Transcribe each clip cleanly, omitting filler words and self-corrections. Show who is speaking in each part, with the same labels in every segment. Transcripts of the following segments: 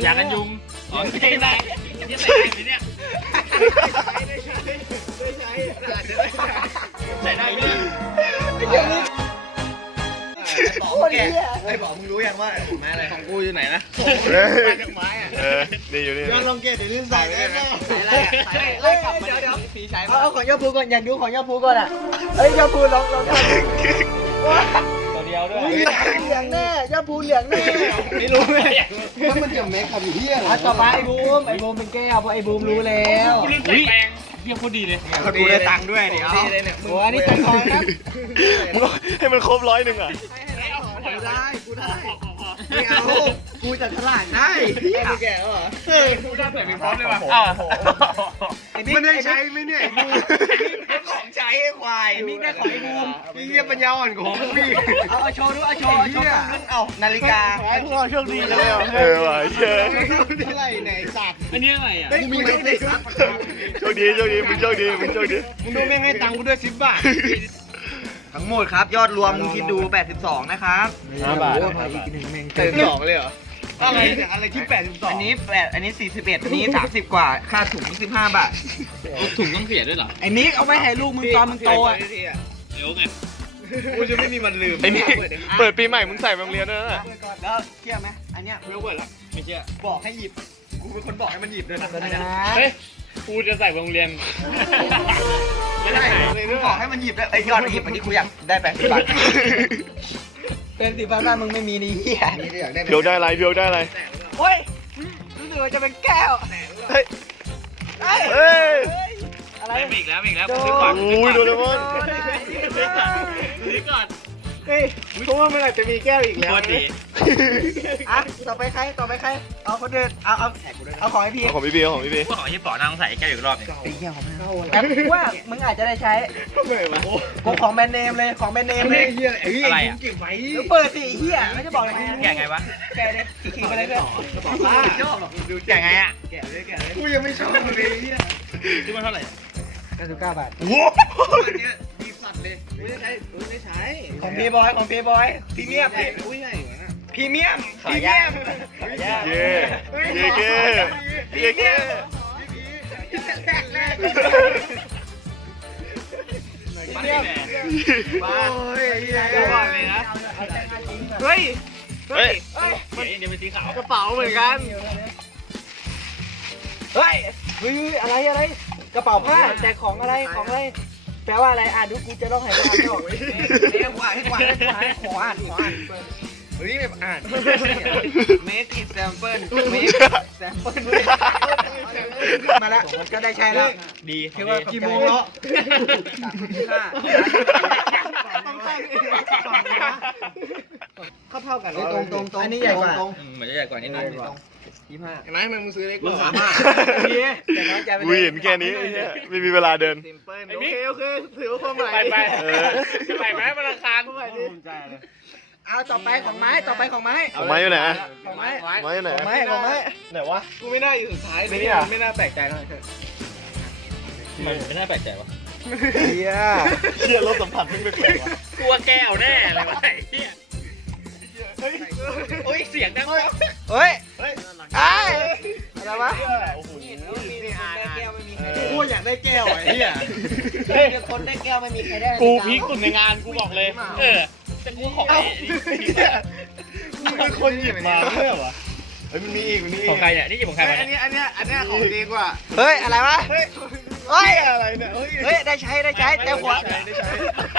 Speaker 1: ยากันยุงอ๋อไม่ใช่ไหมนี่ใส่ได้ไหมเนี่ยใส่ได้ไหม
Speaker 2: โคตรเหี้ยไอ้บอกมึงรู้ยังว่าไม้อะไรของกูอยู่ไหนนะมาจากไม้อ่ะ
Speaker 3: นี่อยู่นี่
Speaker 2: ย้อนลองเกตเดี๋ยวนี้ใส่ได้ไหมใส่อะไรอ่ะใส่อะไรกลับมาเดี๋ยวสีใช้เอาของยอดภูก่อนอยากดูของยอดภูก่อนอ่ะเอ้ยยอดภูลองทำ
Speaker 1: ตัวเดียวด้วย
Speaker 2: เหลืองแน่ยอดภูเหลืองแน่ไม่รู้เลยว่ามันอย่างแม็กขับอยู่ที่อะไรต่อไปไอ้บูมเป็นแก้วเพราะไอ้บูมรู้แล้ว
Speaker 1: กูลืมใส่แปรงเรียกโคตรดีเลย
Speaker 2: กูได้ตังค์ด้วยเดี๋ยวโอ้อันนี้ตังค์ทองครับ
Speaker 3: มึงให้มันครบ100อ่ะ
Speaker 2: กูได้ไม่เอากูจะฉลาดได้กูแก่แล้วเหรอ
Speaker 1: กูได้ใส่เป็นพร้อมเลยว่ะ
Speaker 2: มันได้ใช้ไหมเนี่ยมันของใช้ไอ้ควายมิกได้ของไอ้บูมพี่เยี่ยปัญญาอ่อนของพี่เอาโชว์ดูเอาโชว์เอานาฬิกาโชคดีเลย
Speaker 3: ว่ะเชื่อ
Speaker 2: อะไรไหนสัตว์
Speaker 1: อันนี้อะไรอ่ะ
Speaker 2: กูมีไม่ได้สัตว์
Speaker 3: โชคดีมึงโชคดี
Speaker 2: มึงดูแม่งให้ตังค์กูด้วย10 บาททั้งหมดครับยอดรวมมึงคิดดู82นะครับ
Speaker 3: 5 บาท
Speaker 2: 82เลยเหรออะไรที่82อันนี้41อันนี้30กว่าค่าถุง15 บาท
Speaker 1: ถุงต้องเสียด้วยเหรอ
Speaker 2: ไอ้มิกเอาไปให้ลูกมึงตอนมึงโตอ่ะ
Speaker 1: เดี๋ยวไง
Speaker 2: กูจะไม่มีมันลืม
Speaker 3: ไอ้นี่เปิดปีใหม่มึงใส่โรงเรียนด้วยนะ
Speaker 2: แล้วเชื่อไหมอันเนี้ย
Speaker 1: ไม่เปิดแล้วไม่เชื่อ
Speaker 2: บอกให้หยิบกูเป็นคนบอกให้มันหยิบด้วยนะ
Speaker 1: เฮ้ยกูจะใส่โรงเรียน
Speaker 2: ไม่ได้กูบอกให้มันหยิบได้ไอ้ยอดหยิบอันนี้กูอยากได้80 บาทเป็น10 บาทมึงไม่มีนี่เหี้ย
Speaker 3: เพียวได้อะไร
Speaker 2: โอ้ยรู้สึกว่าจะเป็นแก้ว
Speaker 3: เฮ้ย
Speaker 2: อะไร
Speaker 1: ไม่อีกแล้วกูซื้อก่อน
Speaker 3: อุ้ยโดเรมอน
Speaker 1: ซื้อก่อน
Speaker 2: เฮ้ยเพราะว่าเมื่อไหร่จะมีแก้วอีกแล้ว
Speaker 1: โคตรดี
Speaker 2: อ่ะต่อไปใครเอาคนเดินเอาของไอพี
Speaker 3: ของพี่
Speaker 1: กูขอที่ปอนั่งใส่แก้วอีกรอบนึง
Speaker 2: ไอ้แก้วของแอปว่ามึงอาจจะได้ใช้กูของแบรนด์เนมเลย
Speaker 1: อะไรอ่ะ
Speaker 2: เก็บไว้เปิดสิเฮียไม่จะบอกยังไง
Speaker 1: แกะไงวะ
Speaker 2: แกะเลยขี่ไปเลยเพื่อน
Speaker 1: แกะไงอ่ะ
Speaker 2: แกะเลยกูยังไม่ชอบเลยเฮีย
Speaker 1: ซื้อมาเท่าไหร่
Speaker 2: 99 บาท
Speaker 3: โอ้โห
Speaker 2: ดีสัตว์เลยไม่ใช้ของเพย์บอยพรีเมียมพรีเมียม
Speaker 3: เย่
Speaker 2: บ้า
Speaker 1: เลยนะ
Speaker 3: เฮ้ย
Speaker 1: เดี๋ยวเป็นสีขาว
Speaker 2: กระเป๋าเหมือนกันเฮ้ยอะไรกระเป๋าผ้าแต่ของอะไรแปลว่าอะไรอ่านดูกูจะต้องให้อ่านออกให้กว่าขออ่านเฮ้ยแบบอ่าน make it sample มาแล้วก็ได้ใช้แล้ว
Speaker 1: ดี
Speaker 2: คือว่ากี่โมงแล้วเท่ากันเลยตรงอันนี้ใหญ่กว่า
Speaker 1: เหมือนจะใหญ่กว่านิดนึง
Speaker 2: 25ไหนมึงซื้อเล็กกว่า
Speaker 3: กูเห็นแค่นี้ไม่มีเวลาเดิน
Speaker 2: โอเคถือว่าความหมาย
Speaker 1: ไปไหมมันราคากูไปดิ
Speaker 2: เอาต่อไปของไม้
Speaker 3: อยู่ไหน
Speaker 2: ของไม้
Speaker 3: อยู่ไหนไหนวะ
Speaker 2: กูไม่น่าอยู่สุดท้ายไม่น่าแปลกใจเลย
Speaker 1: ไม่น่าแปลกใจวะ
Speaker 3: เชี่ยรสสัมผัสมึงไปแปลกวะ
Speaker 1: กลัวแก้วแน่เลยวะไอ้เหี้ยโอ้ยเสียงดัง
Speaker 2: เฮ้ยอะไรวะกูอยากได้แก้วไอ้เหี้ยคนได้แก้วไม่มีใครได้
Speaker 1: กูพีคสุดในงานกูบอกเลยแต่กูของ
Speaker 3: มึงเป็นคนหยิบมาเพื่อวะมันมีอีก
Speaker 1: ของใครเนี่ยนี่หยิบของใครมา
Speaker 2: อันนี้ของดีกว่าเฮ้ยอะไรวะเฮ้ย
Speaker 3: อะไรเนี่ย
Speaker 2: เฮ้ยได้ใช้แต่หัว
Speaker 3: ได้ใช้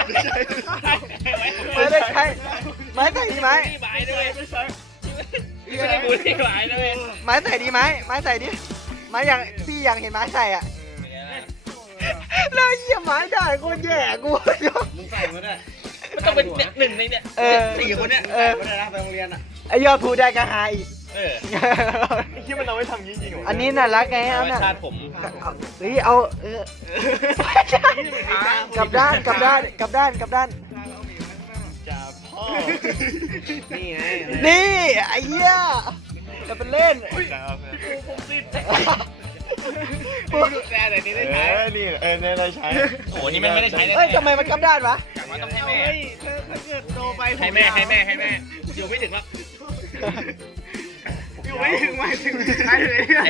Speaker 2: ไม้ใส่ดีไหม
Speaker 1: ไม้ด้วยไม่ได้บูลลี่ไม้ด้วย
Speaker 2: ไม้ใส่ดีไหมไม้ใส่ดิไม้ยังพี่ยังเห็นไม้ใส่อ่ะแล้วเยี่ยไม้ได้โคตรแย่กู
Speaker 1: มึงใส่มาได้มันต้องเป็นหนึ่งในเนี่ย4 คนเนี่ย
Speaker 2: ไม่ได้นะไปโรงเรียนอ่ะไอยอดภูได้กระหายอีก
Speaker 3: ที่มันเอาไว้ทำจริงๆ
Speaker 2: อันนี้น่ารักไงเอาน่ะ
Speaker 1: ชาติผม
Speaker 2: เฮ้ยเอากลับด้าน
Speaker 3: จ่าพ่อ
Speaker 2: นี่ไอ้เหี้ยจะเป็นเล่น
Speaker 1: แต่เดี๋ยวนี้ได้ใช้
Speaker 3: นี่เนี่ยได้ใช้
Speaker 1: โอ้นี่ไม่ได้ใช้
Speaker 2: เฮ้ยทำไมมันกลับด้านวะ
Speaker 1: ต้องให้แม่
Speaker 2: ถ้าเกิดโตไป
Speaker 1: ให้แม่อยู่ไม่ถึงหรอก
Speaker 2: กอยู่ไม่ถึงไม่ถึงใครเลย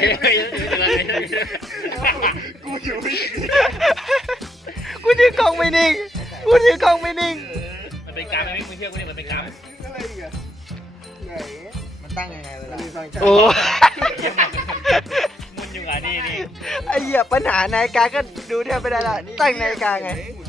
Speaker 3: กูอยู่ไม่ถึง
Speaker 2: กูถือกล้องไม่นิ่งกูถือกล้องไม่นิ่ง
Speaker 1: มันเป็นการไม่มึงเชื่อกูเนี่ยมันเป็นการ
Speaker 3: อะไรอีกอะไหน
Speaker 2: มันตั้งยังไงเวลา
Speaker 3: โอ้
Speaker 1: มุนอยู่อ่ะนี่
Speaker 2: ไอ้เหี้ยปัญหานาฬิกาก็ดูแทบไม่ได้ละตั้งนาฬิกาไง
Speaker 3: หมุ